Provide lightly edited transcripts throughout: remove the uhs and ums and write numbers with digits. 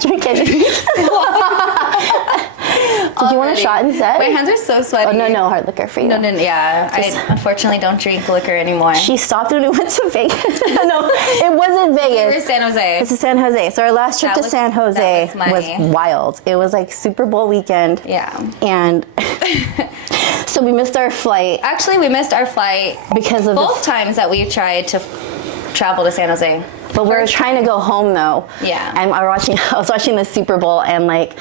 drink anything. Did you want a shot instead? My hands are so sweaty. Oh, no, hard liquor for you. No, yeah. I unfortunately don't drink liquor anymore. She stopped when we went to Vegas. No, it wasn't Vegas. We were San Jose. It's San Jose. So our last trip to San Jose was wild. It was like Super Bowl weekend. Yeah. And so we missed our flight. Actually, we missed our flight because of both times that we tried to travel to San Jose. But we were trying to go home though. Yeah. And I was watching the Super Bowl and like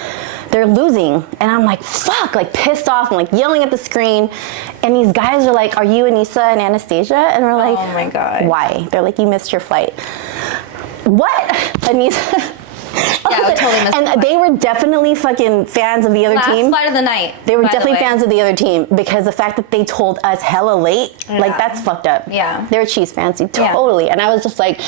they're losing and I'm like, fuck, like pissed off and like yelling at the screen. And these guys are like, are you Anissa and Anastasia? And we're like, oh my God. Why? They're like, you missed your flight. What? Anissa? Yeah, I totally missed. And they were definitely fucking fans of the other team. Last flight of the night. They were definitely fans of the other team because the fact that they told us hella late, like that's fucked up. Yeah. They're Chiefs fans, totally. Yeah. And I was just like,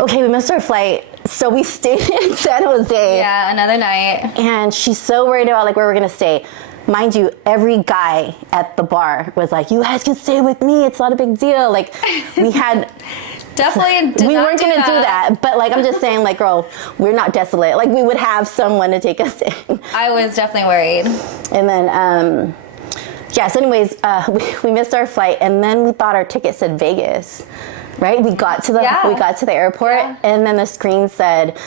okay, we missed our flight. So we stayed in San Jose. Yeah, another night. And she's so worried about like where we're gonna stay. Mind you, every guy at the bar was like, you guys can stay with me. It's not a big deal. Like we had... Definitely we weren't going to do that. But like, I'm just saying like, girl, we're not desolate. Like we would have someone to take us in. I was definitely worried. And then, so anyways, we missed our flight and then we thought our ticket said Vegas, right? We got to the airport and then the screen said,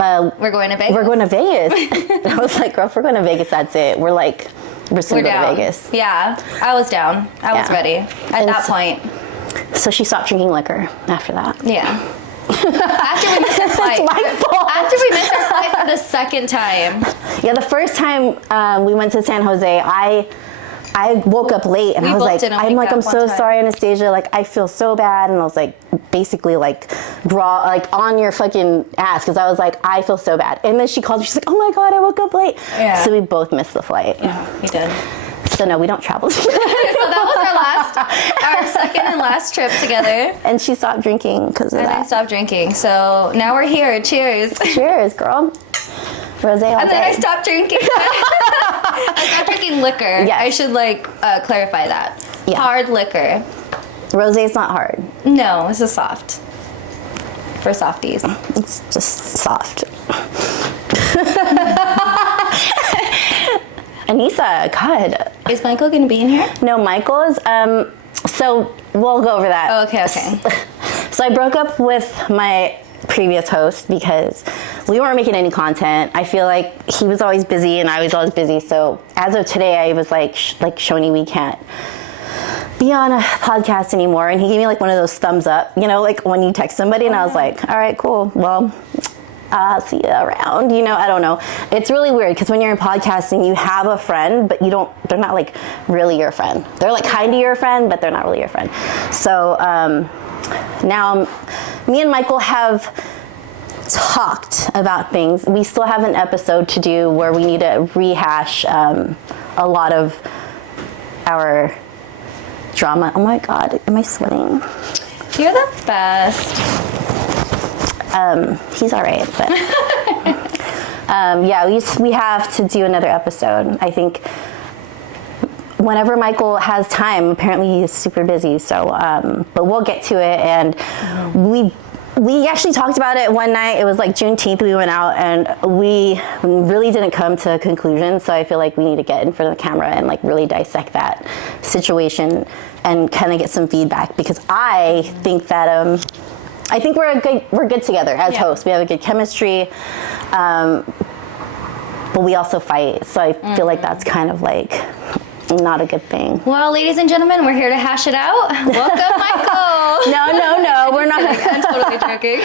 we're going to Vegas. We're going to Vegas. And I was like, girl, if we're going to Vegas, that's it. We're just going to go to Vegas. Yeah, I was down. I was ready at that point. So she stopped drinking liquor after that. Yeah. After we missed our flight. It's my fault. After we missed our flight for the second time. Yeah, the first time we went to San Jose, I woke up late and I was like, I'm so sorry, Anastasia. Like, I feel so bad. And I was like, basically like on your fucking ass. Cause I was like, I feel so bad. And then she called me. She's like, oh my God, I woke up late. Yeah. So we both missed the flight. Yeah, we did. So no, we don't travel together. So that was our second and last trip together. And she stopped drinking because of that. I stopped drinking. So now we're here. Cheers. Cheers, girl. Rosé all And day. then I stopped drinking. I stopped drinking liquor. Yes. I should clarify that. Yeah. Hard liquor. Rosé's not hard. No, this is soft. For softies. It's just soft. Anissa, God. Is Michael going to be in here? No, Michael is, so we'll go over that. Oh, okay. So I broke up with my previous host because we weren't making any content. I feel like he was always busy and I was always busy. So as of today, I was like Shoni, we can't be on a podcast anymore. And he gave me like one of those thumbs up, you know, like when you text somebody and I was like, all right, cool. Well, I'll see you around, you know, I don't know. It's really weird because when you're in podcasting, you have a friend, but they're not like really your friend. They're like kind of your friend, but they're not really your friend. So now me and Michael have talked about things. We still have an episode to do where we need to rehash a lot of our drama. Oh my God, am I sweating? You're the best. He's all right, but we have to do another episode. I think whenever Michael has time. Apparently he's super busy, so but we'll get to it. And we actually talked about it one night. It was like Juneteenth. We went out and we really didn't come to a conclusion. So I feel like we need to get in front of the camera and like really dissect that situation and kind of get some feedback, because I think that I think we're good together as hosts. We have a good chemistry, but we also fight. So I feel like that's kind of like not a good thing. Well, ladies and gentlemen, we're here to hash it out. Welcome, Michael. No, we're not. I'm totally joking.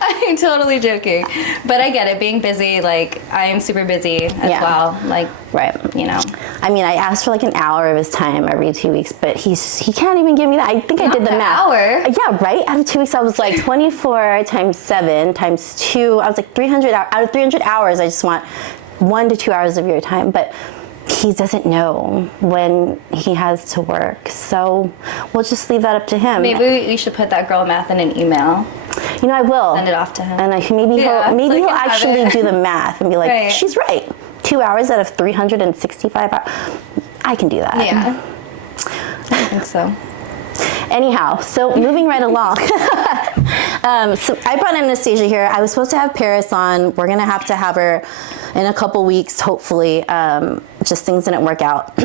I'm totally joking. But I get it. Being busy, like, I'm super busy as well. Like, right. You know. I mean, I asked for like an hour of his time every 2 weeks, but he can't even give me that. I think I did the math. Hour? Yeah, right? Out of 2 weeks, I was like 24 times 7 times 2. I was like 300 out of 300 hours. I just want 1 to 2 hours of your time. But he doesn't know when he has to work, so we'll just leave that up to him. Maybe we should put that girl math in an email. You know, I will send it off to him, and maybe he'll actually do the math and be like, right. She's right. 2 hours out of 365 hours. I can do that. Yeah, I think so. Anyhow, so moving right along. So I brought Anastasia here. I was supposed to have Paris on. We're gonna have to have her in a couple weeks, hopefully. Just things didn't work out.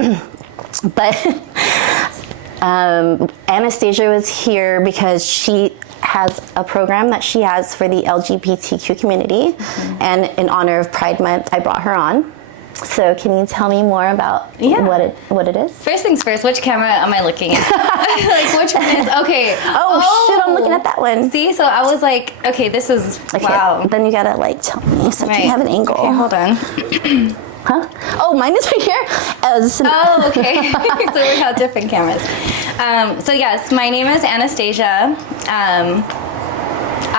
But Anastasia was here because she has a program that she has for the LGBTQ community, and in honor of Pride Month, I brought her on. So can you tell me more about what it is? First things first, which camera am I looking at? Like, which one is, okay. Oh, shit, I'm looking at that one. See, so I was like, okay, this is, Okay, wow. then you gotta like tell me so I can have an angle. Okay, hold on. Huh? Oh, mine is right here. Oh, okay. So we have different cameras. So yes, my name is Anastasia.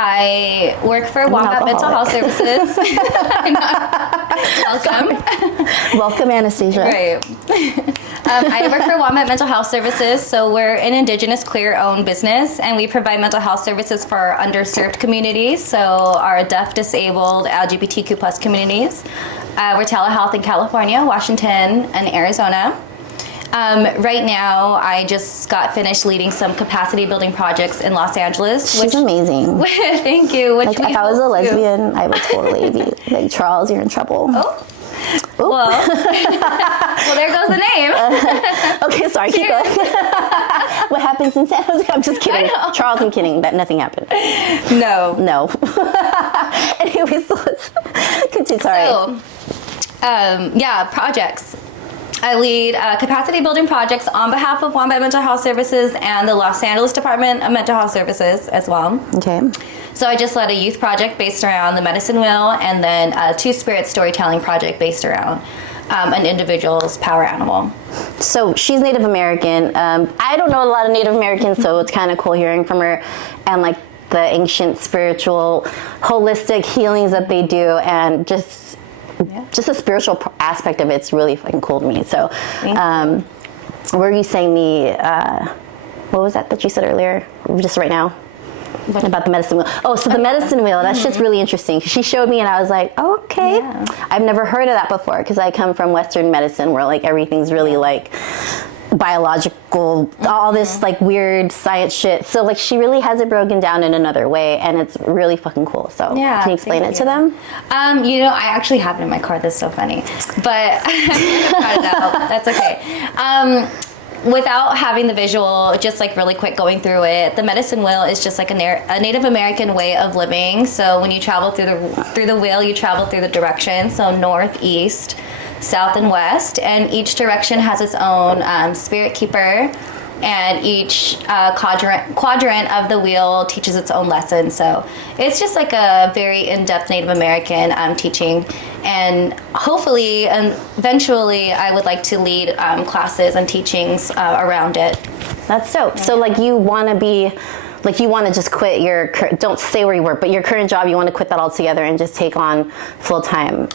I work for Wombats Mental Health Services. Welcome. Welcome, Anastasia. Right. I work for Wombats Mental Health Services. So we're an Indigenous queer-owned business, and we provide mental health services for our underserved communities. So our deaf, disabled, LGBTQ plus communities. We're telehealth in California, Washington, and Arizona. Right now, I just got finished leading some capacity building projects in Los Angeles. She's amazing. Thank you. Which like, if I was a lesbian, I would totally be like, Charles, you're in trouble. Oh. Well, well, there goes the name. Okay, sorry, keep going. What happens in San Jose? I'm just kidding. Charles, I'm kidding. That nothing happened. No. Anyways, so let's continue. Sorry. So, projects. I lead capacity building projects on behalf of Wombat Mental Health Services and the Los Angeles Department of Mental Health Services as well. Okay. So I just led a youth project based around the medicine wheel, and then a two-spirit storytelling project based around an individual's power animal. So she's Native American. I don't know a lot of Native Americans, so it's kind of cool hearing from her and like the ancient spiritual, holistic healings that they do, and just the spiritual aspect of it's really fucking cool to me. So, were you saying what was that you said earlier? Just right now? About the medicine wheel. Oh, so the medicine wheel, that shit's really interesting. She showed me and I was like, oh, okay. Yeah. I've never heard of that before because I come from Western medicine where like everything's really like biological, all this like weird science shit. So like she really has it broken down in another way, and it's really fucking cool. So can you explain it to them? I actually have it in my car. That's so funny, but that's okay. Without having the visual, just like really quick going through it, the medicine wheel is just like a Native American way of living. So when you travel through the wheel, you travel through the direction. So north, east, south, and west, and each direction has its own spirit keeper, and each quadrant of the wheel teaches its own lesson. So it's just like a very in-depth Native American teaching, and hopefully and eventually I would like to lead classes and teachings around it. That's dope. So like you want to just quit your, don't say where you work, but your current job, you want to quit that altogether and just take on full-time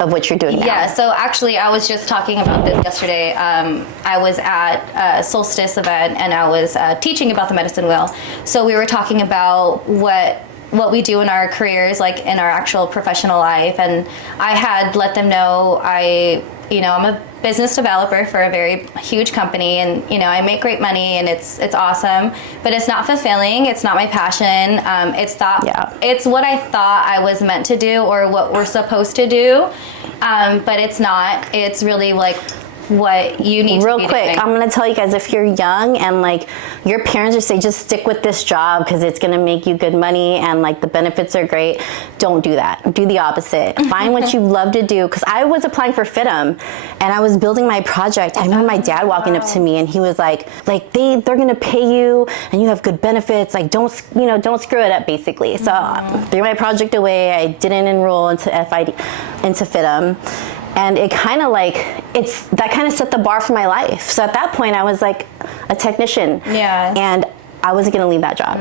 of what you're doing now. Yeah, so actually I was just talking about this yesterday. I was at a solstice event and I was teaching about the medicine wheel. So we were talking about what we do in our careers, like in our actual professional life, and I had let them know I'm a business developer for a very huge company, and I make great money, and it's awesome, but it's not fulfilling. It's not my passion. It's what I thought I was meant to do or what we're supposed to do, but it's not. It's really like what you need real to be quick doing. I'm going to tell you guys, if you're young and like your parents just say just stick with this job because it's going to make you good money and like the benefits are great, don't do that. Do the opposite. Find what you love to do, because I was applying for FITM and I was building my project. I remember my dad walking up to me and he was like they're going to pay you and you have good benefits, like don't screw it up, basically. So threw my project away. I didn't enroll into FITM. And it kind of that kind of set the bar for my life. So at that point I was like a technician. Yeah. And I wasn't going to leave that job.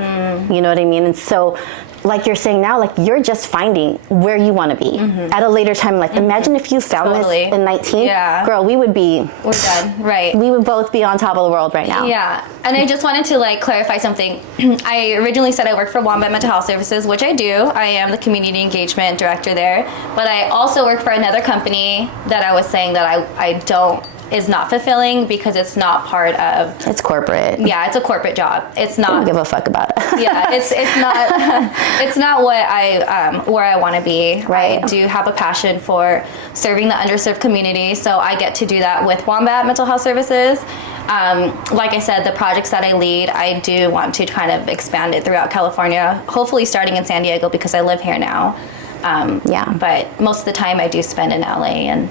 You know what I mean? And so like you're saying now, like you're just finding where you want to be at a later time in life. Imagine if you found this in 19. Yeah. Girl, we're done. Right. We would both be on top of the world right now. Yeah. And I just wanted to like clarify something. I originally said I work for Wombat Mental Health Services, which I do. I am the community engagement director there. But I also work for another company that I was saying that I don't is not fulfilling because it's not part of. It's corporate. Yeah, it's a corporate job. It's not. I don't give a fuck about it. Yeah, it's not. It's not what where I want to be. Right. I do have a passion for serving the underserved community, so I get to do that with Wombat Mental Health Services. Like I said, the projects that I lead, I do want to kind of expand it throughout California, hopefully starting in San Diego because I live here now. Yeah. But most of the time I do spend in LA, and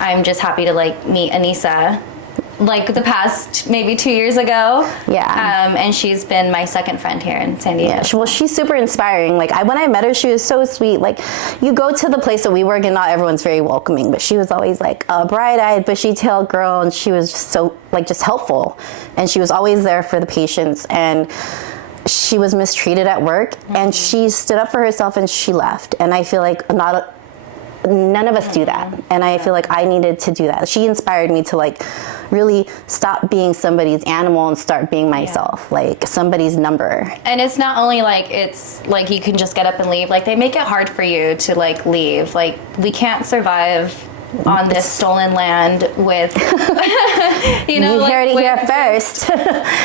I'm just happy to like meet Anissa like the past maybe 2 years ago. Yeah. And she's been my second friend here in San Diego. Yeah, well, she's super inspiring. Like, when I met her, she was so sweet. Like, you go to the place that we work and not everyone's very welcoming, but she was always like a bright-eyed, bushy-tailed girl, and she was just so, like, just helpful. And she was always there for the patients, and she was mistreated at work, and she stood up for herself and she left. And I feel like none of us do that, and I feel like I needed to do that. She inspired me to like really stop being somebody's animal and start being myself, like somebody's number. And it's not only like it's like you can just get up and leave. Like they make it hard for you to like leave. Like we can't survive on this stolen land with you know, you heard it here first.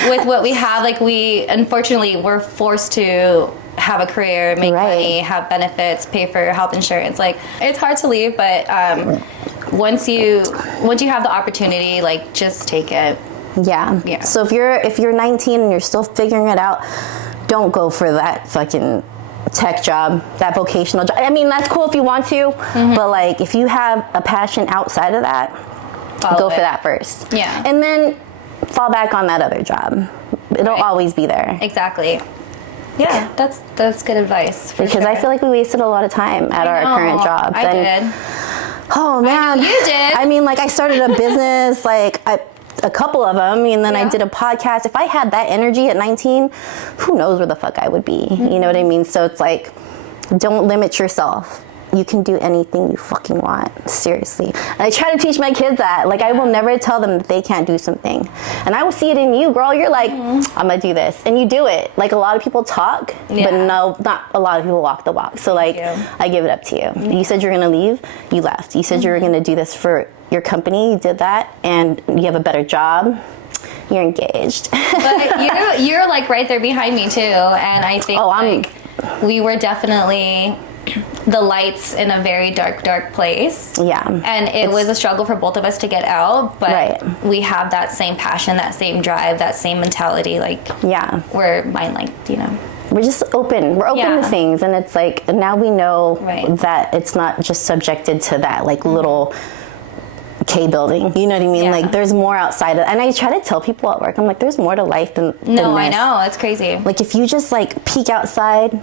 with what we have. Like unfortunately we're forced to have a career, make money, have benefits, pay for your health insurance. Like it's hard to leave, but once you have the opportunity, like just take it. Yeah. So if you're 19 and you're still figuring it out, don't go for that fucking tech job, that vocational job. I mean, that's cool if you want to, but like if you have a passion outside of that, go for that first. Yeah. And then fall back on that other job. It'll always be there. Exactly. Yeah, that's good advice. Because I feel like we wasted a lot of time at our current jobs. I did. Oh man, you did. I mean, like I started a business, like a couple of them, and then I did a podcast. If I had that energy at 19, who knows where the fuck I would be? You know what I mean? So it's like, don't limit yourself. You can do anything you fucking want. Seriously. And I try to teach my kids that. Like, I will never tell them that they can't do something. And I will see it in you, girl. You're like, I'm going to do this. And you do it. Like, a lot of people talk, but no, not a lot of people walk the walk. So, like, I give it up to you. You said you're going to leave. You left. You said you were going to do this for your company. You did that. And you have a better job. You're engaged. But you're like right there behind me, too. And I think we were definitely the lights in a very dark place. Yeah. And it was a struggle for both of us to get out, but we have that same passion, that same drive, that same mentality. Like, we're mind-linked, you know. We're just open. We're open to things, and it's like, now we know that it's not just subjected to that, like, little K building. You know what I mean? Like, there's more outside of, and I try to tell people at work, I'm like, there's more to life than this. I know. It's crazy. Like, if you just, like, peek outside,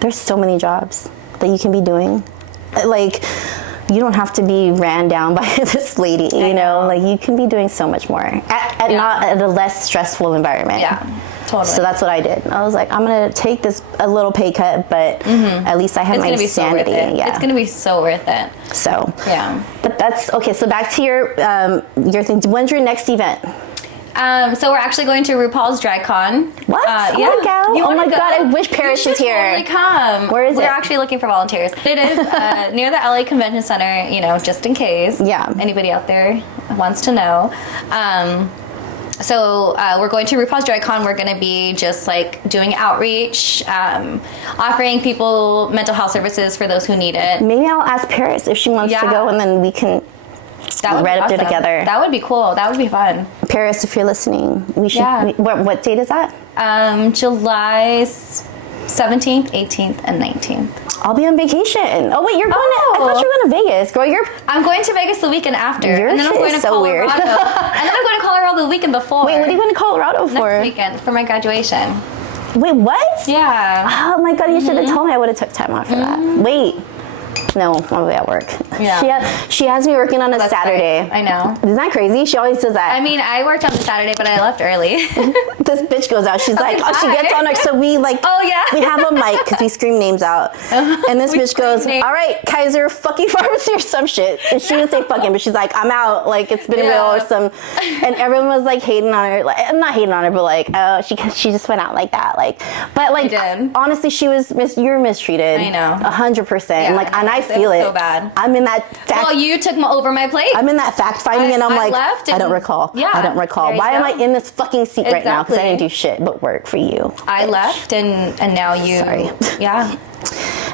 there's so many jobs that you can be doing. Like, you don't have to be ran down by this lady, you know? Like, you can be doing so much more not at a less stressful environment. Yeah, totally. So that's what I did. I was like, I'm gonna take a little pay cut, but at least I have my sanity. It's gonna be so worth it. So but that's okay. So back to your thing. When's your next event? So we're actually going to RuPaul's DragCon. What? Oh my god! I wish Paris was here. Totally come. Where is it? We're actually looking for volunteers. It is near the LA Convention Center. You know, just in case. Yeah. Anybody out there wants to know. So we're going to RuPaul's DragCon. We're going to be just like doing outreach, offering people mental health services for those who need it. Maybe I'll ask Paris if she wants to go, and then we can. That would up there together. That would be cool. That would be fun. Paris, if you're listening, we should. What date is that? July 17th, 18th, and 19th. I'll be on vacation. Oh wait, you're going to? I thought you were going to Vegas, girl. I'm going to Vegas the weekend after, and then I'm going to Colorado. Weird. And then I'm going to Colorado the weekend before. Wait, what are you going to Colorado for? Next weekend for my graduation. Wait, what? Yeah. Oh my god, you should have told me. I would have took time off for that. Wait. No, I'll be at work. Yeah. She has me working on a Saturday. Right. I know. Isn't that crazy? She always does that. I mean, I worked on the Saturday, but I left early. This bitch goes out. She's like, she gets on her. So we like, we have a mic because we scream names out. And this bitch goes, all right, Kaiser fucking pharmacy or some shit. And she didn't say fucking, but she's like, I'm out. Like, it's been a real or some. And everyone was like hating on her. Like, I'm not hating on her, but like, oh, she just went out like that. Like, but like, honestly, you're mistreated. I know. 100%. Like, and I feel was it. so bad. I'm in that fact. Well, you took over my plate. I'm in that fact finding, and I'm I like, left I don't and- recall. yeah, I don't recall. there you Why am go. I in this fucking seat right now? Because I Exactly. didn't do shit but work for you. I left, and now you. Sorry. Yeah.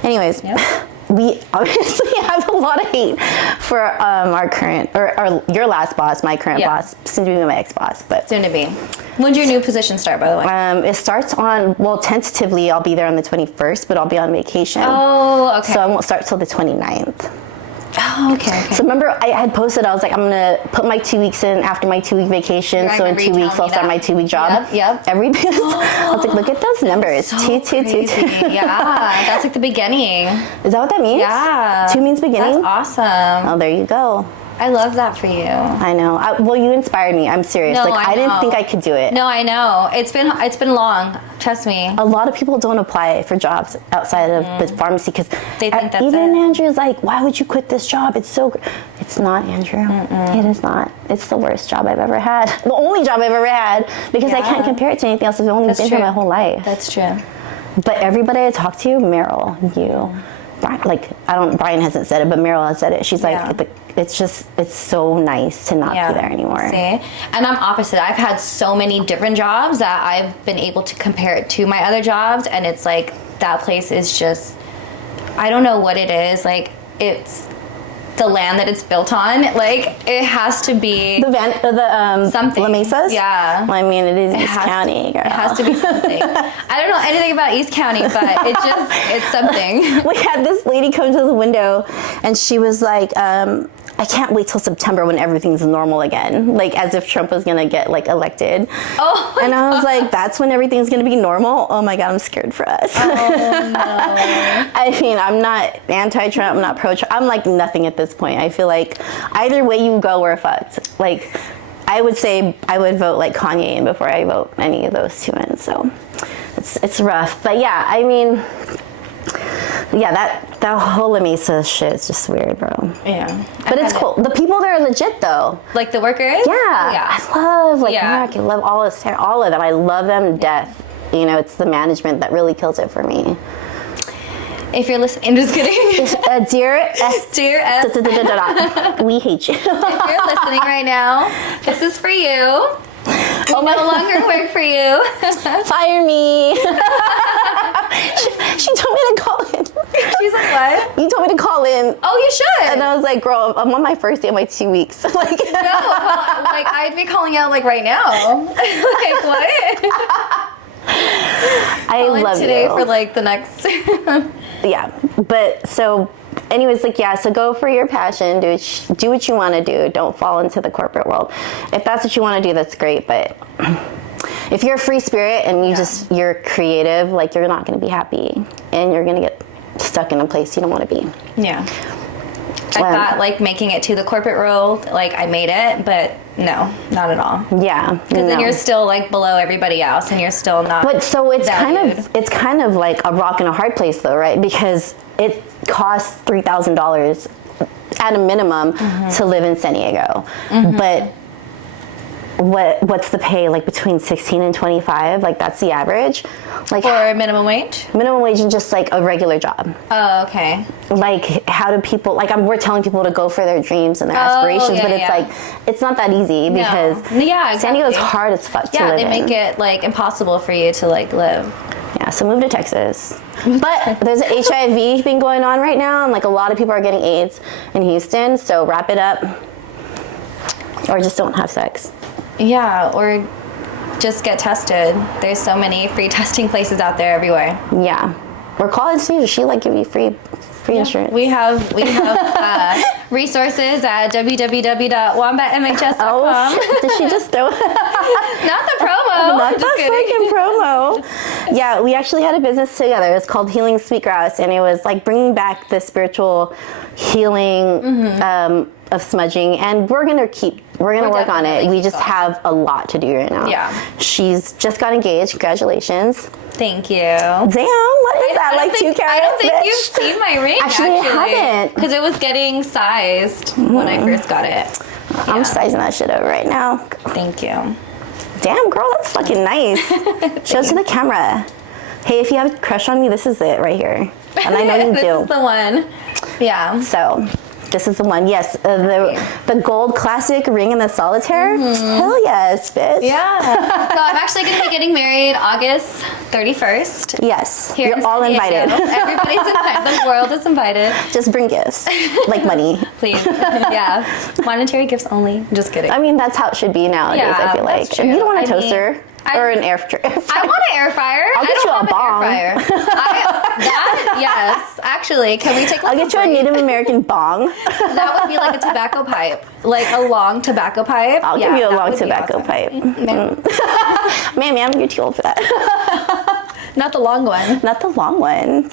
Anyways, we obviously have a lot of hate for our current, or your last boss, my current boss, soon to be my ex-boss. But Soon to be. When's your new position start, by the way? it starts on, well, tentatively I'll be there on the 21st, but I'll be on vacation. Oh, okay. So I won't start till the 29th. Oh, okay. So remember, I had posted, I was like, I'm going to put my 2 weeks in after my 2 week vacation. You're So in 2 weeks, I'll start my 2 week job. Yep. Everybody I was like, look at those numbers. So Two, two, two, two. crazy. Yeah, that's like the beginning. Is that what that means? Yeah. 2 means beginning? That's awesome. Oh, there you go. I love that for you. I know. Well, you inspired me. I'm serious. No, like, I didn't know. think I could do it. No, I know. It's been long. Trust me. A lot of people don't apply for jobs outside of the pharmacy because They think that's even it. Andrew's like, why would you quit this job? It's so. It's not, Andrew. It is not. It's the worst job I've ever had. The only job I've ever had because I can't compare it to anything else. I've only been here my whole life. That's true. But everybody I talk to, Meryl, you, Brian, Brian hasn't said it, but Meryl has said it. She's like, it's so nice to not be there anymore. See? And I'm opposite. I've had so many different jobs that I've been able to compare it to my other jobs, and it's like, that place is just, I don't know what it is. Like, it's the land that it's built on. Like, it has to be Something. La Mesas? Yeah. Well, I mean, it is East County, girl. It has to be something. I don't know anything about East County, but it's something. We had this lady come to the window, and she was like, I can't wait till September when everything's normal again. Like, as if Trump was gonna get, like, elected. Oh, and I was like, that's when everything's gonna be normal? Oh my God, I'm scared for us. Oh, no. I mean, I'm not anti-Trump, I'm not pro-Trump. I'm like nothing at this point. I feel like either way you go, we're fucked. Like, I would say I would vote like Kanye in before I vote any of those two in. So it's rough. But yeah, I mean, yeah, that whole La Mesa shit is just weird, bro. Yeah. But it's cool. The people there are legit, though. Like the workers? Yeah. Yeah. I love, Mark. I love all of them. I love them to death. You know, it's the management that really kills it for me. If you're listening, I'm just kidding. Dear S. Dear S. We hate you. If you're listening right now, this is for you. We no longer work for you. Fire me. she told me to call in. She's like, what? You told me to call in. Oh, you should. And I was like, girl, I'm on my first day of my 2 weeks. Like, No, well, like, I'd be calling out, like, right now. Like, what? I love today you. for, like, the next... Yeah, but so anyways, like, yeah, so go for your passion, do what you want to do, don't fall into the corporate world. If that's what you want to do, that's great, but if you're a free spirit and you're creative, like, you're not going to be happy and you're going to get stuck in a place you don't want to be. Yeah. I thought, like, making it to the corporate world, like, I made it, but no, not at all. Yeah. Because then you're still, like, below everybody else, and you're still not. But so it's valued. kind of like a rock and a hard place, though, right? Because it costs $3,000 at a minimum to live in San Diego. But what's the pay, like, between 16 and 25? Like, that's the average. Like, For minimum wage? minimum wage is just like a regular job. Oh, okay. Like, how do people, like, we're telling people to go for their dreams and their aspirations, yeah, but it's like, it's not that easy because San Diego's hard as fuck to live in. Yeah, they make it, like, impossible for you to, like, live. Yeah, so move to Texas. But there's an HIV thing going on right now, and, like, a lot of people are getting AIDS in Houston, so wrap it up. Or just don't have sex. Yeah, or just get tested. There's so many free testing places out there everywhere. Yeah. Or call Anissa. She, like, give you free insurance. We have resources at www.wombatmhs.com. Oh, did she just throw Not the promo. Not Just the kidding. freaking promo. Yeah, we actually had a business together. It's called Healing Sweetgrass, and it was like bringing back the spiritual healing of smudging, and we're gonna work on it. We just have a lot to do right now. Yeah. She's just got engaged. Congratulations. Thank you. Damn, what is that? Like 2 carats? I don't think bitch? you've seen my ring, Actually, I haven't. Because it was getting sized when I first got it. I'm sizing that shit up right now. Thank you. Damn, girl, that's fucking nice. Show it to the camera. Hey, if you have a crush on me, this is it right here. And I know you This do. is the one. Yeah. So this is the one. Yes, the gold classic ring and the solitaire. Hell yes, bitch. Yeah. So I'm actually going to be getting married August 31st. Yes. Here in You're all San Diego. invited. Everybody's invited. The world is invited. Just bring gifts, like money. Please. Yeah. Monetary gifts only. Just kidding. I mean, that's how it should be nowadays. Yeah, I feel like. that's true. You don't want a I mean, toaster or an air fryer. I want an air fryer. I'll get you a bomb. Yes. Actually, can we take? I'll get you a Native American bong. That would be like a tobacco pipe, like a long tobacco pipe. I'll give you a long tobacco pipe. Man, you're too old for that. Not the long one. Not the long one.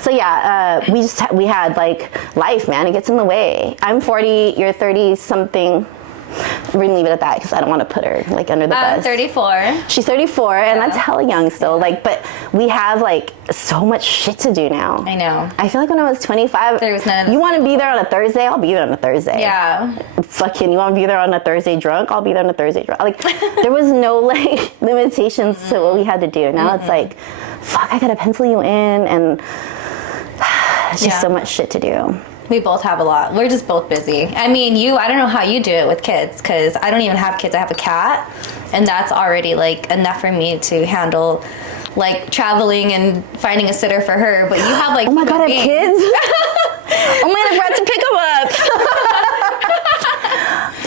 So yeah, we had like life, man. It gets in the way. I'm 40. You're 30 something. We're gonna leave it at that because I don't want to put her like under the bus. 34. She's 34, and that's hella young still. Like, but we have like so much shit to do now. I know. I feel like when I was 25, there was none of this. You want to be there on a Thursday? I'll be there on a Thursday. Yeah. Fucking, you want to be there on a Thursday drunk? I'll be there on a Thursday drunk. Like, there was no like limitations to what we had to do. Now it's like, fuck, I gotta pencil you in, and it's just so much shit to do. We both have a lot. We're just both busy. I mean, I don't know how you do it with kids, because I don't even have kids. I have a cat, and that's already like enough for me to handle like traveling and finding a sitter for her. But you have like, oh my god, I have kids. Oh man, I forgot to pick them up.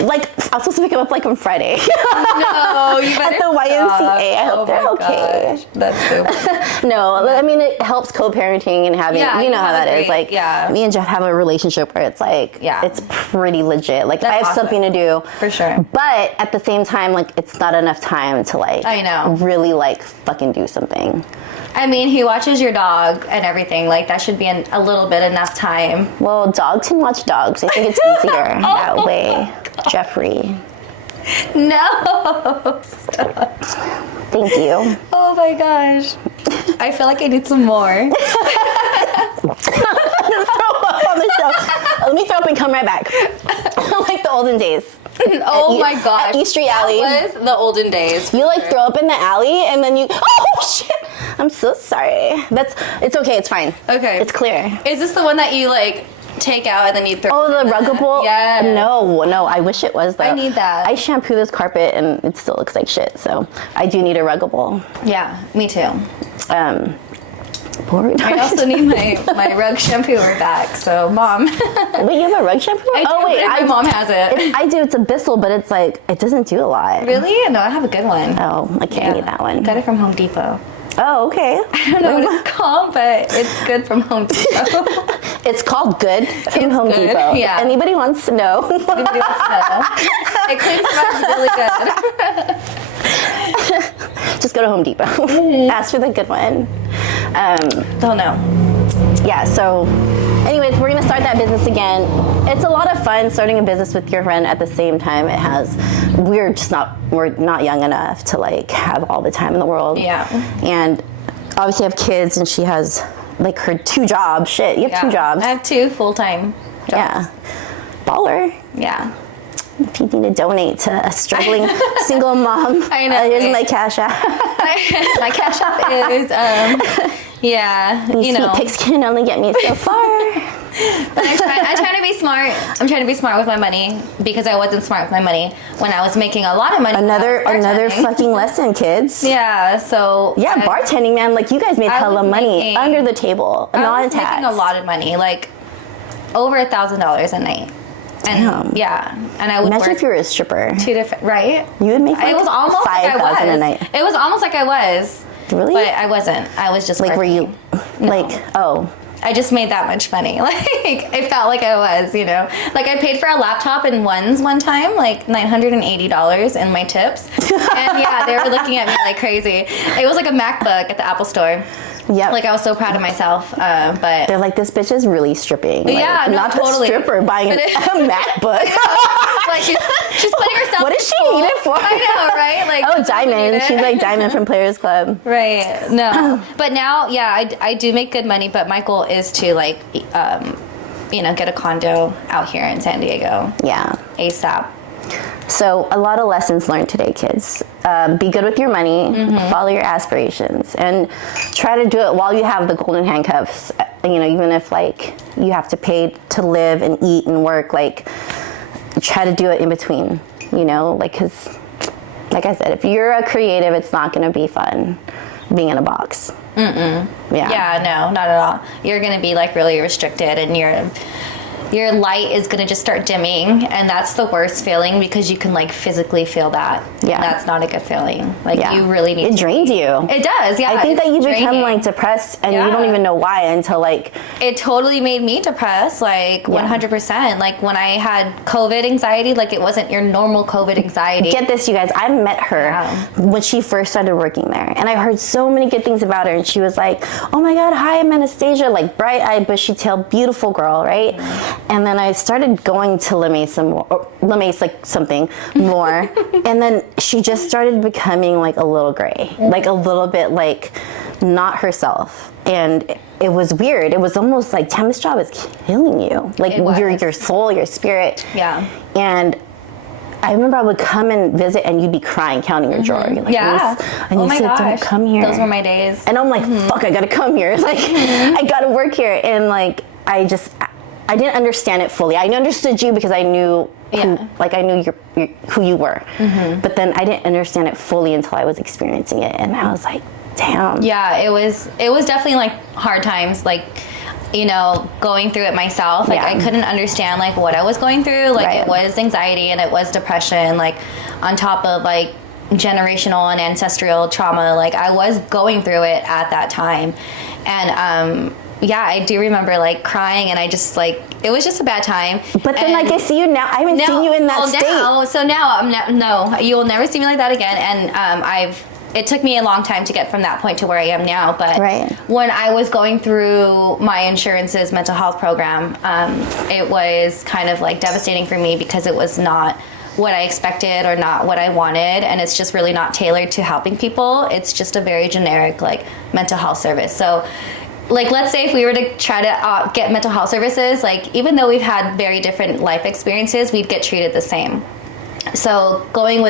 Like, I'm supposed to pick them up like on Friday. No, you better at the YMCA. I hope they're okay. Gosh, that's stupid. No, I mean, it helps co-parenting and having, you know how that is. Like, me and Jeff have a relationship where it's like, it's pretty legit. Like, I have something to do. For sure. But at the same time, like, it's not enough time to like, I know, really like fucking do something. I mean, he watches your dog and everything. Like, that should be a little bit enough time. Well, dogs can watch dogs. I think it's easier that way. Jeffrey. No. Stop. Thank you. Oh my gosh. I feel like I need some more. Throw up on the show. Let me throw up and come right back. Like the olden days. Oh my gosh. At East Street Alley. That was the olden days. You like throw up in the alley and then you, oh shit. I'm so sorry. It's okay. It's fine. Okay. It's clear. Is this the one that you like take out and then you throw? Oh, the ruggable? Yeah. No. I wish it was though. I need that. I shampoo this carpet and it still looks like shit. So I do need a ruggable. Yeah, me too. I also need my rug shampooer back. So, Mom. Wait, you have a rug shampooer? Oh wait, my mom has it. I do. It's a Bissell, but it's like it doesn't do a lot. Really? No, I have a good one. Oh, I can't need that one. I got it from Home Depot. Oh, okay. I don't know what it's called, but it's good from Home Depot. It's called Good from Home Depot. Yeah. Anybody wants to know? Anybody wants to know? It cleans my really good. Just go to Home Depot. Ask for the good one. Don't know. Yeah, so anyways, we're gonna start that business again. It's a lot of fun starting a business with your friend. At the same time, we're not young enough to like have all the time in the world. Yeah. And obviously I have kids and she has like her 2 jobs. Shit, you have 2 jobs. I have 2 full-time jobs. Yeah. Baller. Yeah. If you need to donate to a struggling single mom, I know. Here's my Cash App. My Cash App is, These sweet pics can only get me so far. But I'm trying to be smart. I'm trying to be smart with my money because I wasn't smart with my money when I was making a lot of money. Another fucking lesson, kids. Yeah. So bartending, man. Like you guys made hella money under the table, not tax. Making a lot of money, like over $1,000 a night. And and I would imagine work if you were a stripper. 2 different, right? You would make like it was almost $5,000 a night. It was almost like I was. Really? But I wasn't. I was just like working. were you like I just made that much money. Like it felt like I was, you know. Like I paid for a laptop in ones one time, like $980 in my tips. And yeah, they were looking at me like crazy. It was like a MacBook at the Apple store. Yep. Like I was so proud of myself, but they're like, this bitch is really stripping. Like, yeah, no, not totally. the stripper buying a MacBook. Like she's putting herself. What does she need it for? I know, right? Like Diamond. She's like Diamond from Players Club. Right. No, but now, I do make good money. But my goal is to like, get a condo out here in San Diego. Yeah. ASAP. So a lot of lessons learned today, kids. Be good with your money, follow your aspirations, and try to do it while you have the golden handcuffs. You know, even if like you have to pay to live and eat and work, like try to do it in between, you know, like, because like I said, if you're a creative, it's not going to be fun being in a box. Yeah, no, not at all. You're going to be like really restricted, and your light is going to just start dimming, and that's the worst feeling because you can like physically feel that. Yeah, that's not a good feeling. Like you really need it drains you. It does. Yeah, I think that you become like depressed, and you don't even know why until like it totally made me depressed, like 100%. Like when I had COVID anxiety, like it wasn't your normal COVID anxiety. Get this, you guys, I met her when she first started working there, and I heard so many good things about her, and she was like, oh my god, hi, I'm Anastasia, like bright-eyed, bushy-tailed, beautiful girl, right? And then I started going to LeMay like something more, and then she just started becoming like a little gray, like a little bit like not herself, and it was weird. It was almost like Tim's job is killing you, like your soul, your spirit. Yeah. And I remember I would come and visit, and you'd be crying, counting your drawer. You're like, and oh you my said, gosh, don't come here. Those were my days. And I'm like, fuck, I gotta come here. Like, I gotta work here. And like, I didn't understand it fully. I understood you because I knew, I knew who you were. But then I didn't understand it fully until I was experiencing it, and I was like, damn. Yeah, it was definitely like hard times, like, you know, going through it myself. Like I couldn't understand like what I was going through. Like it was anxiety and it was depression, like on top of like generational and ancestral trauma. Like I was going through it at that time, and I do remember like crying, and I just like, it was just a bad time. But then like I see you now, I haven't seen you in that state. So now no, you will never see me like that again. And it took me a long time to get from that point to where I am now. But when I was going through my insurance's mental health program, it was kind of like devastating for me because it was not what I expected or not what I wanted, and it's just really not tailored to helping people. It's just a very generic like mental health service. So like, let's say if we were to try to get mental health services, like even though we've had very different life experiences, we'd get treated the same. So working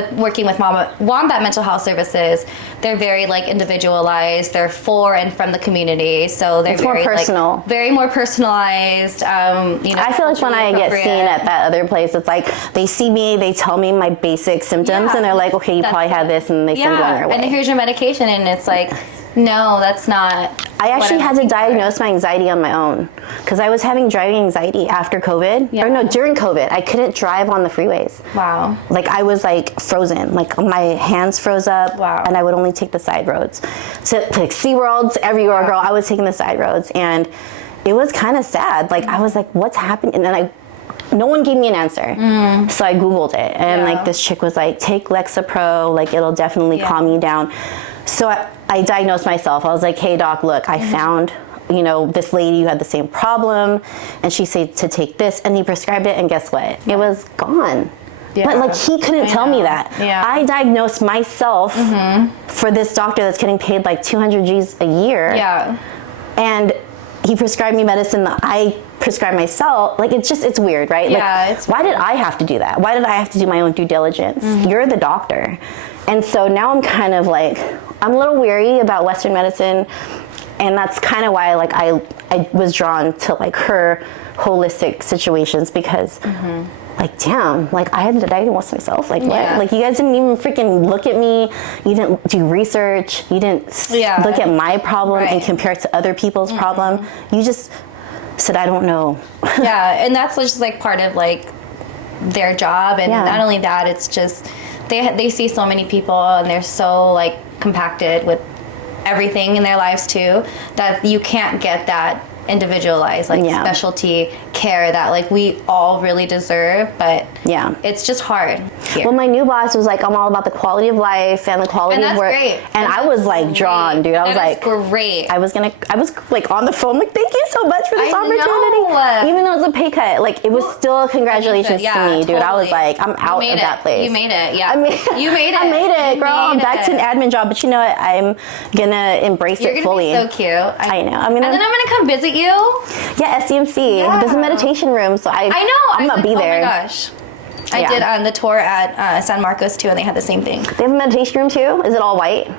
with Wombat mental health services, they're very like individualized. They're for and from the community, so they're very more personal, like, very more personalized. You know, I feel like when I get seen at that other place, it's like they see me, they tell me my basic symptoms, and they're like, okay, you probably have this, and they send you on your way. And here's your medication, and it's like, no, that's not. I actually had to diagnose my anxiety on my own because I was having driving anxiety after COVID. Or no, during COVID. I couldn't drive on the freeways. Wow. Like I was like frozen. Like my hands froze up. Wow. And I would only take the side roads. To like SeaWorld, everywhere, girl, I was taking the side roads. And it was kind of sad. Like I was like, what's happening? And then no one gave me an answer. So I Googled it. And like this chick was like, take Lexapro. Like it'll definitely calm you down. So I diagnosed myself. I was like, hey doc, look, I found, you know, this lady who had the same problem, and she said to take this, and he prescribed it, and guess what? It was gone. But like he couldn't tell me that. I diagnosed myself for this doctor that's getting paid like 200 G's a year. And he prescribed me medicine that I prescribed myself. Like it's weird, right? Like, why did I have to do that? Why did I have to do my own due diligence? You're the doctor. And so now I'm kind of like, I'm a little weary about Western medicine, and that's kind of why like I was drawn to like her holistic situations because like, damn, like I had to diagnose myself. Like what? Like you guys didn't even freaking look at me. You didn't do research. You didn't look at my problem and compare it to other people's problem. You just said, I don't know. And that's just like part of like their job. And not only that, it's just, they see so many people, and they're so like compacted with everything in their lives too, that you can't get that individualized like specialty care that like we all really deserve, but it's just hard here. Well, my new boss was like, I'm all about the quality of life and the quality of work, and I was like drawn, dude. I was like, great. I was like on the phone like, thank you so much for this opportunity, even though it was a pay cut. Like it was still congratulations to me, dude. I was like, I'm out of that place. You made it. You made it. I made it, girl. I'm back to an admin job, but you know what? I'm gonna embrace it fully. You're gonna be so cute. I know. And then I'm gonna come visit you. SDMC. There's a meditation room, so I'm gonna be there. Oh my gosh. I did on the tour at San Marcos too, and they had the same thing. They have a meditation room too? Is it all white?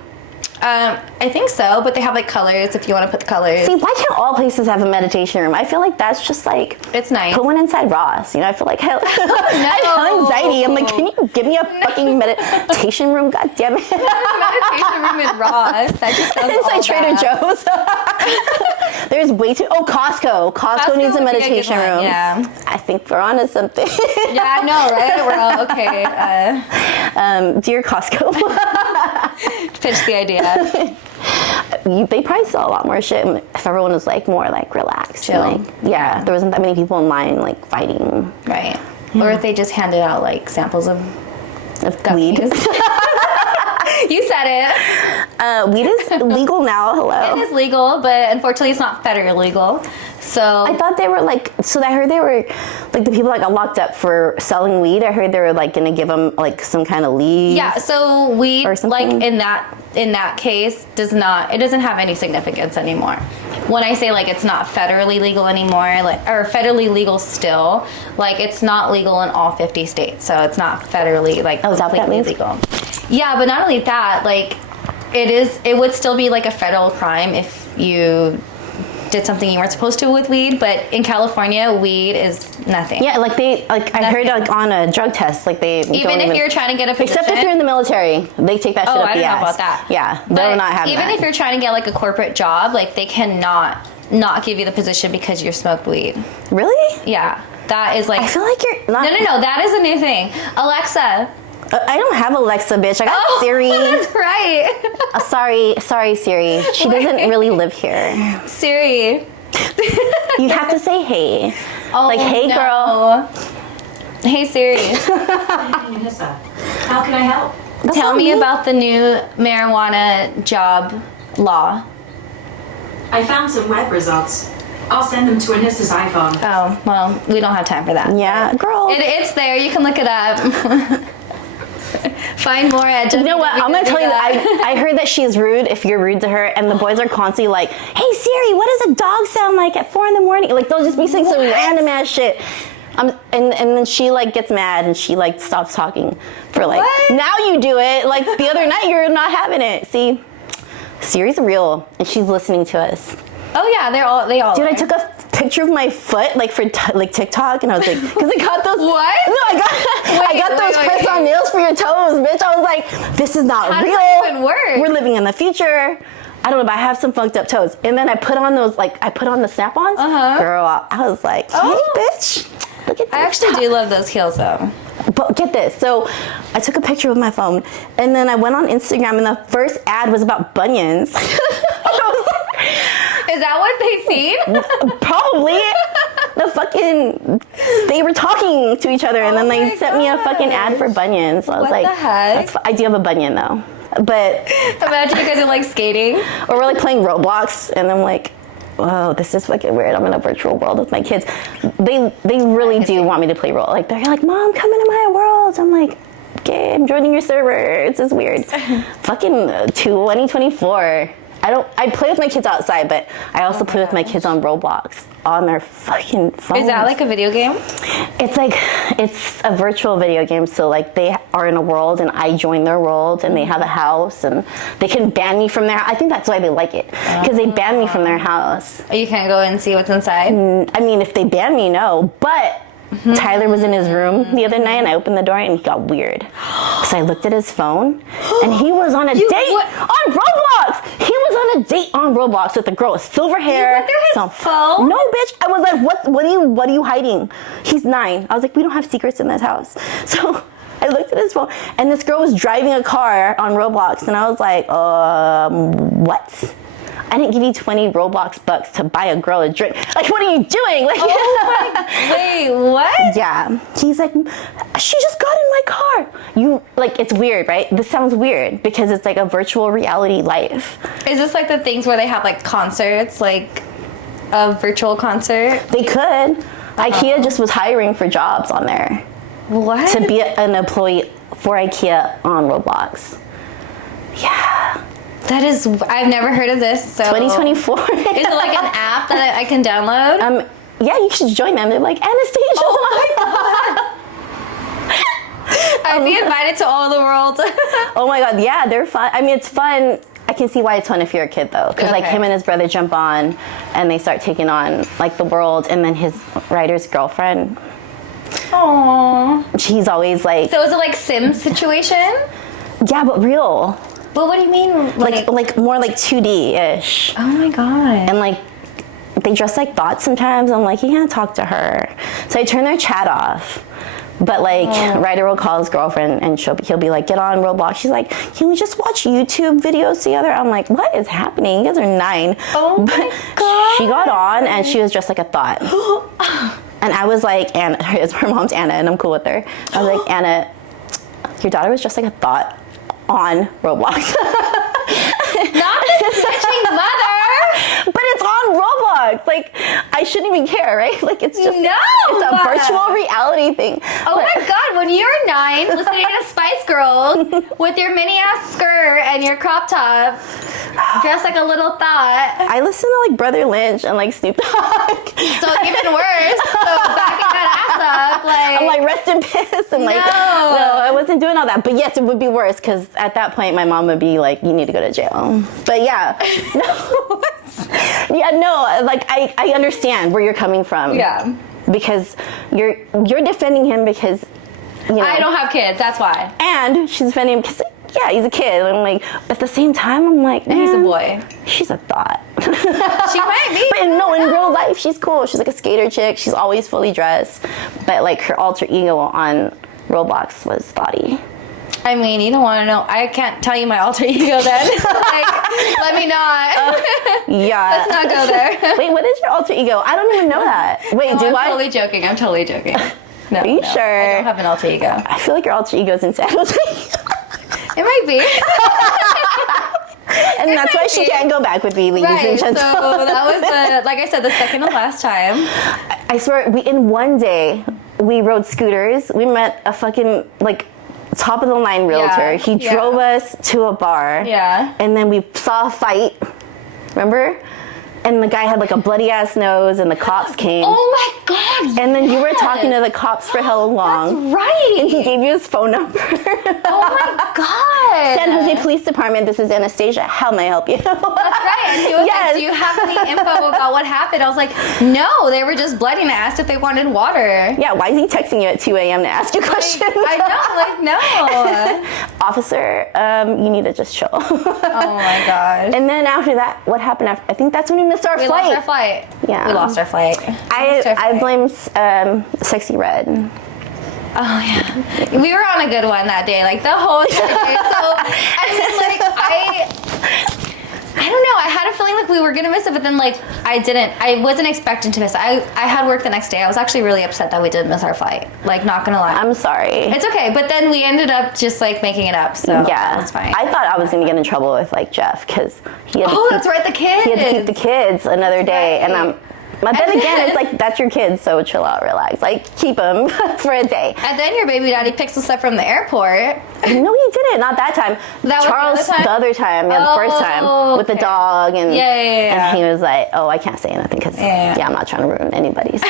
I think so, but they have like colors if you want to put the colors. See, why can't all places have a meditation room? I feel like that's just like... It's nice. Put one inside Ross. You know, I feel like I have anxiety. I'm like, can you give me a fucking meditation room? God damn it. Meditation room in Ross. That just sounds inside all Trader bad. Joe's. There's way too... Oh, Costco. Costco needs a meditation room. Yeah. I think we're onto something. Yeah, I know, right? We're all okay. Dear Costco. Pitch the idea. They probably sell a lot more shit if everyone was like more like relaxed. Chill. And, like, yeah, there wasn't that many people in line like fighting. Right. Yeah. Or if they just handed out like samples of weed. You said it. Weed is legal now. Hello. It is legal, but unfortunately it's not federally legal. So I thought they were like, so I heard they were like the people that got locked up for selling weed. I heard they were like going to give them like some kind of leave. Yeah, so weed like in that case doesn't have any significance anymore. When I say like it's not federally legal anymore, like or federally legal still, like it's not legal in all 50 states. So it's not federally like completely legal. Yeah, but not only that, like it would still be like a federal crime if you did something you weren't supposed to with weed, but in California, weed is nothing. Yeah, like I heard like on a drug test, like they even if you're trying to get a position, except if you're in the military, they take that shit up I the don't ass. know about that. Yeah, they'll not have even that. if you're trying to get like a corporate job, like they cannot not give you the position because you smoked weed. Really? Yeah, that is like. I feel like you're not. No. That is a new thing. Alexa. I don't have Alexa, bitch. I got Siri. That's right. Sorry, Siri. She doesn't really live here. Siri. You have to say hey. Oh, like, hey, no. girl. Hey, Siri. Anissa, how can I help? Tell me about the new marijuana job law. I found some web results. I'll send them to Anissa's iPhone. Oh, well, we don't have time for that. Yeah, girl. It's there. You can look it up. Find more at. You know what? I'm gonna tell you that I heard that she's rude if you're rude to her, and the boys are constantly like, "Hey Siri, what does a dog sound like at 4 a.m?" Like they'll just be saying some random ass shit. And then she like gets mad and she like stops talking for like. What? Now you do it. Like the other night you're not having it. See, Siri's real and she's listening to us. Oh yeah, they all. Dude, are. I took a picture of my foot like for like TikTok, and I was like, because I got those. What? No, I got those press-on nails for your toes, bitch. I was like, this is not How real. does that even work? We're living in the future. I don't know, but I have some funked up toes. And then I put on those, like, I put on the snap-ons. Girl, I was like, hey, bitch, look at this. I actually do love those heels though. But get this, so I took a picture with my phone, and then I went on Instagram, and the first ad was about bunions. Is that what they seen? Probably. They were talking to each other, and then they sent me a fucking ad for bunions. So I was What like, the heck? I do have a bunion though. But Imagine you guys are like skating. or we're like playing Roblox, and I'm like, whoa, this is fucking weird. I'm in a virtual world with my kids. They really do want me to play role. Like they're like, Mom, come into my world. I'm like, okay, I'm joining your server. It's just weird. Fucking 2024. I play with my kids outside, but I also play with my kids on Roblox on their fucking phones. Is that like a video game? It's a virtual video game, so like they are in a world and I join their world and they have a house and they can ban me from their. I think that's why they like it, because they ban me from their house. You can't go and see what's inside? I mean, if they ban me, no, but Tyler was in his room the other night and I opened the door and he got weird. So I looked at his phone and he was on a date on Roblox. He was on a date on Roblox with a girl with silver hair. You went through his phone? No, bitch. I was like, what are you hiding? He's 9. I was like, we don't have secrets in this house. So I looked at his phone and this girl was driving a car on Roblox and I was like, what? I didn't give you 20 Roblox bucks to buy a girl a drink. Like, what are you doing? Like, Wait, what? Yeah. He's like, she just got in my car. It's weird, right? This sounds weird because it's like a virtual reality life. Is this like the things where they have like concerts, like a virtual concert? They could. IKEA just was hiring for jobs on there. What? To be an employee for IKEA on Roblox. Yeah. That is, I've never heard of this. So 2024. Is it like an app that I can download? Yeah, you should join them. They're like, Anastasia. Oh my God. I'd be invited to all the world. Oh my god, yeah, they're fun. I mean, it's fun. I can see why it's fun if you're a kid though, because like him and his brother jump on, and they start taking on like the world, and then his writer's girlfriend. Aww. She's always like. So is it like Sims situation? Yeah, but real. But what do you mean? Like more like 2D-ish. Oh my god. And like they dress like thoughts sometimes. I'm like, you can't talk to her. So I turn their chat off. But like Ryder will call his girlfriend and he'll be like, get on Roblox. She's like, can we just watch YouTube videos together? I'm like, what is happening? You guys are 9. Oh my god. She got on and she was dressed like a thought. And I was like, Anna, her mom's Anna, and I'm cool with her. I was like, Anna, your daughter was dressed like a thought on Roblox. Not the snitching mother. But it's on Roblox. Like, I shouldn't even care, right? Like, it's just No, it's a virtual reality thing. Oh my god, when you're 9 listening to Spice Girls with your mini ass skirt and your crop top, dressed like a little thought. I listen to like Brother Lynch and like Snoop Dogg. So even worse. So backing that ass up, like I'm like, rest in piss. And like, no, I wasn't doing all that. But yes, it would be worse because at that point my mom would be like, you need to go to jail. But yeah, no. Yeah, no, like I understand where you're coming from. Yeah. Because you're defending him because, you know. I don't have kids, that's why. And she's defending him because, yeah, he's a kid. I'm like, at the same time, I'm like, And he's a boy. She's a thought. She might be. But no, in real life, she's cool. She's like a skater chick. She's always fully dressed. But like her alter ego on Roblox was thoughty. I mean, you don't want to know. I can't tell you my alter ego then. Like, let me not. Yeah. Let's not go there. Wait, what is your alter ego? I don't even know that. Wait, No, do I'm I? totally joking. I'm totally joking. No, Are you no, sure? I don't have an alter ego. I feel like your alter ego is in San Jose. It might be. And that's why she can't go back with me, ladies and Right, so gentlemen. that was the, like I said, the second to last time. I swear, in one day, we rode scooters. We met a fucking, like, top of the line realtor. Yeah, He drove us to a bar. Yeah. And then we saw a fight. Remember? And the guy had like a bloody ass nose and the cops came. Oh my god! And then you were talking to the cops for hella long. That's right! And he gave you his phone number. Oh my god! San Jose Police Department, this is Anastasia. How may I help you? That's right. And he was like, do you have any info about what happened? I was like, no, they were just bloody and I asked if they wanted water. Yeah, why is he texting you at 2 a.m. to ask you questions? I know, like, no. Officer, you need to just chill. Oh my gosh. And then after that, what happened after? I think that's when we missed our We flight. lost our flight. Yeah. We lost our flight. I blame Sexy Red. Oh yeah, we were on a good one that day, like the whole day. So I mean, like I don't know. I had a feeling like we were gonna miss it, but then like I wasn't expecting to miss it. I had work the next day. I was actually really upset that we did miss our flight. Like, not gonna lie. I'm sorry. It's okay, but then we ended up just like making it up. So Yeah, that's fine. I thought I was gonna get in trouble with like Jeff because he had to Oh, keep, that's right, the kids. He had to keep the kids another day, right. and but then again, it's like, that's your kids, so chill out, relax. Like, keep them for a day. And then your baby daddy picks us up from the airport. No, he didn't. Not that time. That was the Charles, other time? the other time. Yeah, the first time with the okay. dog, and Yeah. and he was like, "Oh, I can't say anything because Yeah. I'm not trying to ruin anybody's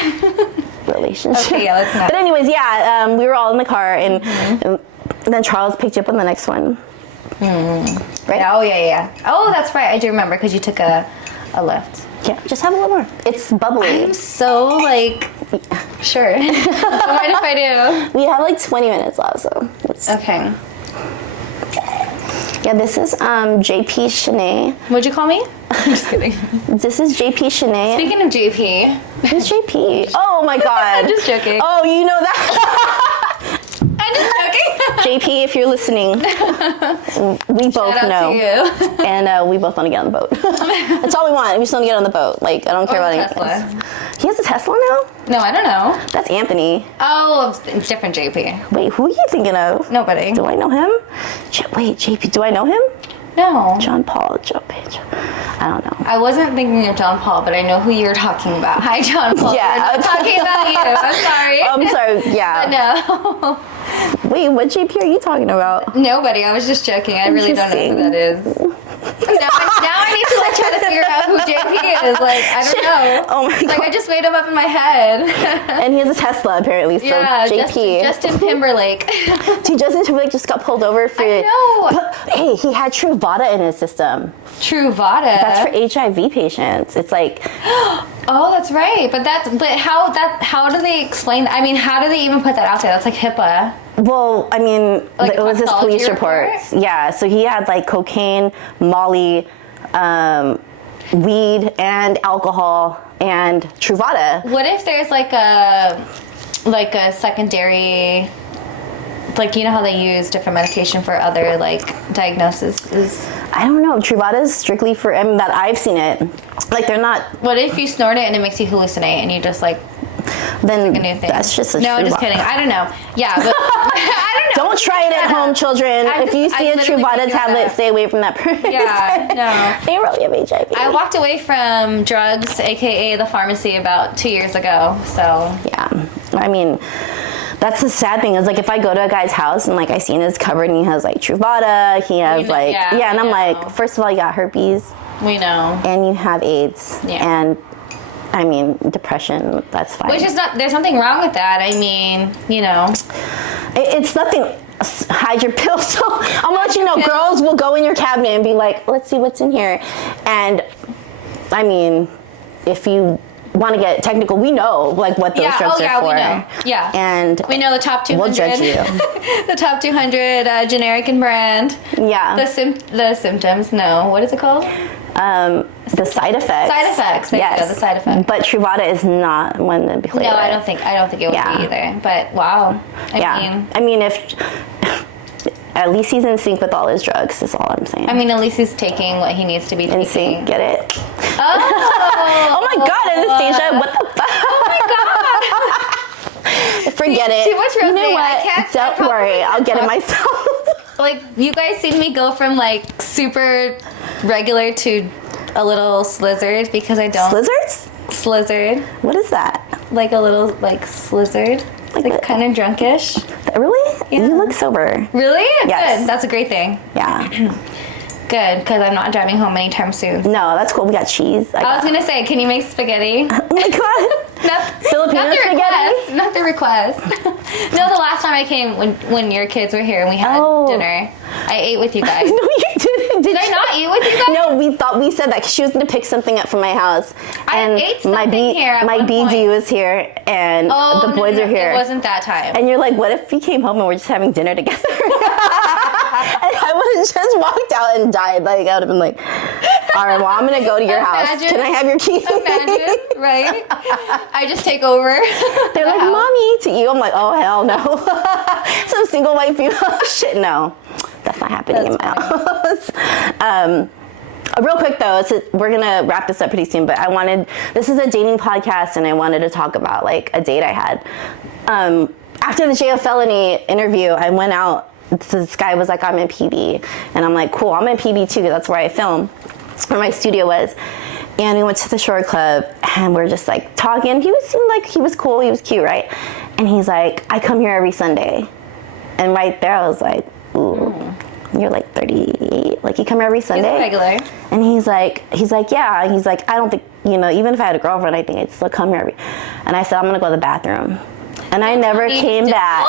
relationship." Okay, yeah, let's not. But anyways, yeah, we were all in the car, and then Charles picked you up on the next one. Right? Oh yeah. Oh, that's right. I do remember because you took a lift. Yeah, just have a little more. It's bubbly. I'm so like sure. Don't mind if I We have like 20 minutes left, so let's. do. Okay. Yeah, this is JP Shanae. What'd you call me? I'm just kidding. This is JP Shanae. Speaking of JP, Who's JP? Oh my god. I'm just joking. Oh, you know that. I'm just joking. JP, if you're listening, we both Shout out know. to you. And we both want to get on the boat. That's all we want. We just want to get on the boat. Like, I don't care Or about Tesla. anything else. He has a Tesla now? No, I don't know. That's Anthony. Oh, it's different JP. Wait, who are you thinking of? Nobody. Do I know him? Wait, JP, do I know him? No. John Paul, I don't know. I wasn't thinking of John Paul, but I know who you're talking about. Hi, John Paul. Yeah. I'm talking about you. I'm sorry. I'm sorry, yeah. But no. Wait, what JP are you talking about? Nobody. I was just joking. I really don't know who that is. Now I need to look trying to figure out who JP is. Like, I don't know. Oh my God. Like, I just made him up in my head. And he has a Tesla, apparently, so Yeah, JP. Justin Timberlake. Dude, Justin Timberlake just got pulled over for... I know. But, hey, he had Truvada in his system. Truvada. That's for HIV patients. It's like... Oh, that's right. But how do they explain that? I mean, how do they even put that out there? That's like HIPAA. Well, I mean, Like it was his toxicology police report? reports. Yeah, so he had like cocaine, Molly, weed, and alcohol, and Truvada. What if there's like a secondary, like, you know how they use different medication for other like diagnoses? I don't know. Truvada is strictly for, I mean, that I've seen it. Like, they're not... What if you snort it and it makes you hallucinate and you just like Then a new thing? that's just a No, I'm just Truvada. kidding. I don't know. Yeah, but I don't know. Don't try it at home, children. If you see a literally Truvada making that tablet, up. stay away from that person. Yeah, no. They really have HIV. I walked away from drugs, aka the pharmacy, about 2 years ago. So Yeah, I mean, that's the sad thing is like if I go to a guy's house and like I see in his cupboard and he has like Truvada, he has like and I'm like, first of all, you got herpes we know. and you have AIDS and I mean depression. That's fine. Which is not. There's nothing wrong with that. I mean, you know. It's nothing. Hide your pills. So I'm gonna let you know, girls will go in your cabinet and be like, let's see what's in here. And I mean, if you want to get technical, we know like what those drugs are for. We know. Yeah. And we know the top 200. we'll judge you. The top 200 generic and brand. Yeah. The symptoms. No. What is it called? The side effects. Side effects. There you go, the side effects. But Truvada is not one to play No, with. I don't think it would be either. But wow. I mean, if at least he's in sync with all his drugs, is all I'm saying. I mean, at least he's taking what he needs to be taking. in sync, get it? Oh. Oh my God, Anastasia, what the fuck? Oh my God. Forget it. Too much You know rosé. I what? can't- I Don't probably worry, I'll can't get it talk. myself. Like, you guys seen me go from like super regular to a little slizzard because I don't. Slizzards? Slizzard. What is that? Like a little, like, slizzard. Like Like what? kind of drunkish. Really? Yeah. You look sober. Really? Yes. Good. That's a great thing. Yeah. Good, because I'm not driving home anytime soon. No, that's cool. We got cheese. I was gonna say, can you make spaghetti? Oh my God. Filipino not the spaghetti? request. Not the request. No, the last time I came when your kids were here and we had dinner, I ate with you guys. No, you didn't. Did I not eat with you guys? No, we said that 'cause she was going to pick something up from my house. I And ate something here at my one BD point. was here, and Oh, the boys no, are here. It wasn't that time. And you're like, what if we came home and we're just having dinner together? And I would have just walked out and died. Like, I would have been like, all right, well, I'm going to go to your house. Imagine. Can I have your key? Imagine, right? I just take over. They're like, house. Mommy, to you. I'm like, oh, hell no. Some single white female. Shit, no. That's not happening in my house. Real quick though, we're gonna wrap this up pretty soon, but this is a dating podcast and I wanted to talk about like a date I had. After the jail felony interview, I went out, this guy was like, I'm in PB. And I'm like, cool, I'm in PB too, that's where I film, where my studio was. And we went to the Shore Club and we're just like talking. Seemed like he was cool, he was cute, right? And he's like, I come here every Sunday. And right there I was like, ooh. You're like 38. Like, you come here every Sunday? He's a regular. And he's like, yeah. He's like, I don't think, even if I had a girlfriend, I think I'd still come here every. And I said, I'm going to go to the bathroom. And I never came back.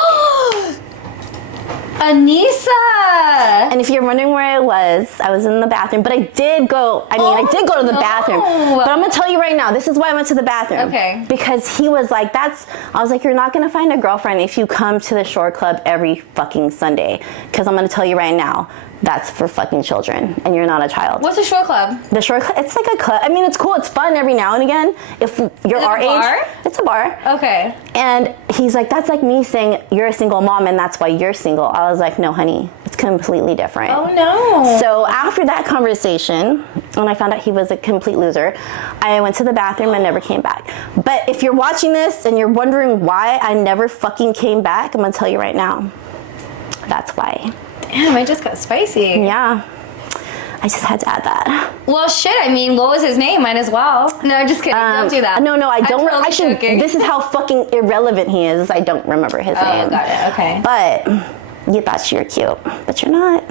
Anissa! And if you're wondering where I was in the bathroom. But I did go, I did go to the bathroom. But I'm going to tell you right now, this is why I went to the bathroom. Okay. Because he was like, I was like, you're not going to find a girlfriend if you come to the Shore Club every fucking Sunday. Because I'm going to tell you right now, that's for fucking children. And you're not a child. What's a Shore Club? The Shore Club, it's like a club. I mean, it's cool. It's fun every now and again. If you're our age. It's a bar. Okay. And he's like, that's like me saying you're a single mom and that's why you're single. I was like, no, honey, it's completely different. Oh, no. So after that conversation, when I found out he was a complete loser, I went to the bathroom and never came back. But if you're watching this and you're wondering why I never fucking came back, I'm going to tell you right now. That's why. Damn, it just got spicy. Yeah. I just had to add that. Well, shit, I mean, what was his name? Might as well. No, just kidding. Don't do that. No, I don't. I'm totally Actually, joking. this is how fucking irrelevant he is. I don't remember his name. Oh, got it. Okay. But you thought you were cute, but you're not.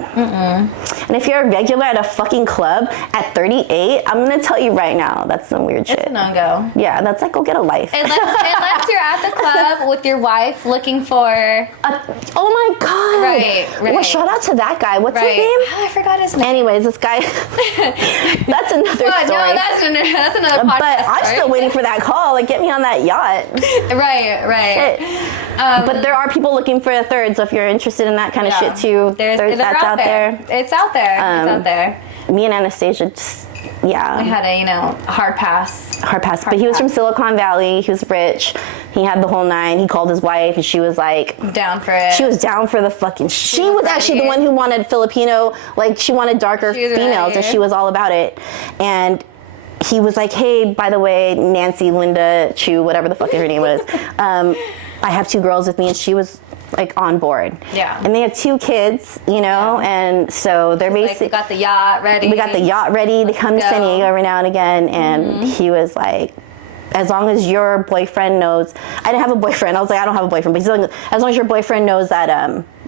And if you're a regular at a fucking club at 38, I'm gonna tell you right now, that's some weird shit. It's a no-go. Yeah, that's like, go get a life. Unless you're at the club with your wife looking for... oh my God. Right. Well, shout out to that guy. What's his name? Oh, I forgot his name. Anyways, this guy, that's another story. No, that's another podcast. But I'm story. still waiting for that call. Like, get me on that yacht. Right. Shit. But there are people looking for a third, so if you're interested in that kind of shit too, that's out there. It's out there. Me and Anastasia just, yeah. We had a, hard pass. But he was from Silicon Valley. He was rich. He had the whole 9. He called his wife, and she was like... down for it. She was down for the fucking... She was actually the one who wanted Filipino, like, she wanted darker females, and she was all about it. And he was like, hey, by the way, Nancy, Linda, Chu, whatever the fuck her name was, I have 2 girls with me, and she was... like on board. Yeah. And they have 2 kids, and so they're basically... we got the yacht ready. We got the yacht ready to come to San Diego every now and again. And he was like, as long as your boyfriend knows... I didn't have a boyfriend. I was like, I don't have a boyfriend. But he's like, as long as your boyfriend knows that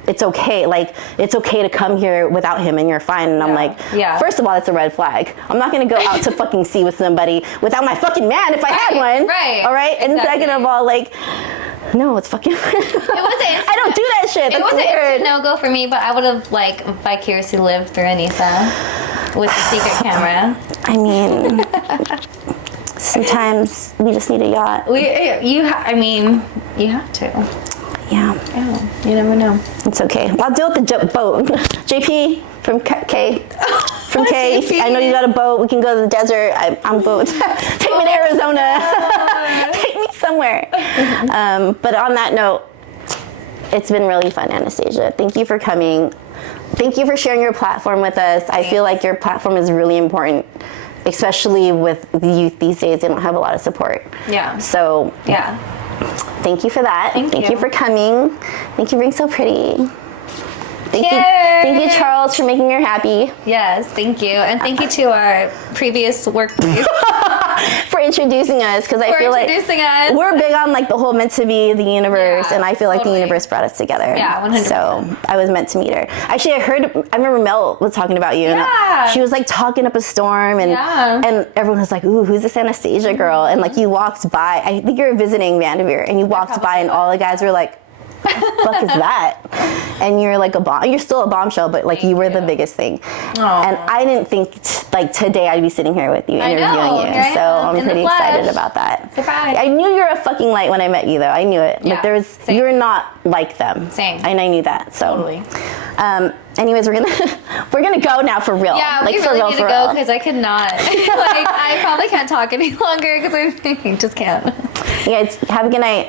it's okay. Like, it's okay to come here without him and you're fine. And I'm like, first of all, that's a red flag. I'm not going to go out to fucking sea with somebody without my fucking man if I had one. Right. All right? Exactly. And second of all, like... No, it's fucking... I don't do that shit. That's weird. No-go for me, but I would have, vicariously lived through Anissa with the secret camera. I mean... sometimes we just need a yacht. You have to. Yeah. You never know. It's okay. I'll deal with the boat. JP from K. From K. I know you got a boat. We can go to the desert. I'm boat. Take me to Arizona. Take me somewhere. But on that note, it's been really fun, Anastasia. Thank you for coming. Thank you for sharing your platform with us. Thanks. I feel like your platform is really important, especially with the youth these days. They don't have a lot of support. Yeah. So yeah. Thank you for that. Thank you for coming. Thank you for being so pretty. Thank you, Charles, for making her happy. Yes, thank you. And thank you to our previous workplace. For introducing us, because I feel like we're big on the whole meant to be, the universe, and I feel like the universe brought us together. Yeah, 100%. So I was meant to meet her. Actually, I remember Mel was talking about you, and she was talking up a storm, and everyone was like, ooh, who's this Anastasia girl? And you walked by, I think you were visiting Vanderveer, and you walked by, and all the guys were like, what the fuck is that? And you're you're still a bombshell, but you were the biggest thing. Aww. And I didn't think today I'd be sitting here with you interviewing you. So I'm pretty excited about that. Surprise. I knew you were a fucking light when I met you though. I knew it. Yeah. You're not like them. Same. And I knew that. So totally. Anyways, we're gonna go now for real. Yeah, we really need to go because I could not. I probably can't talk any longer because I just can't. You guys have a good night.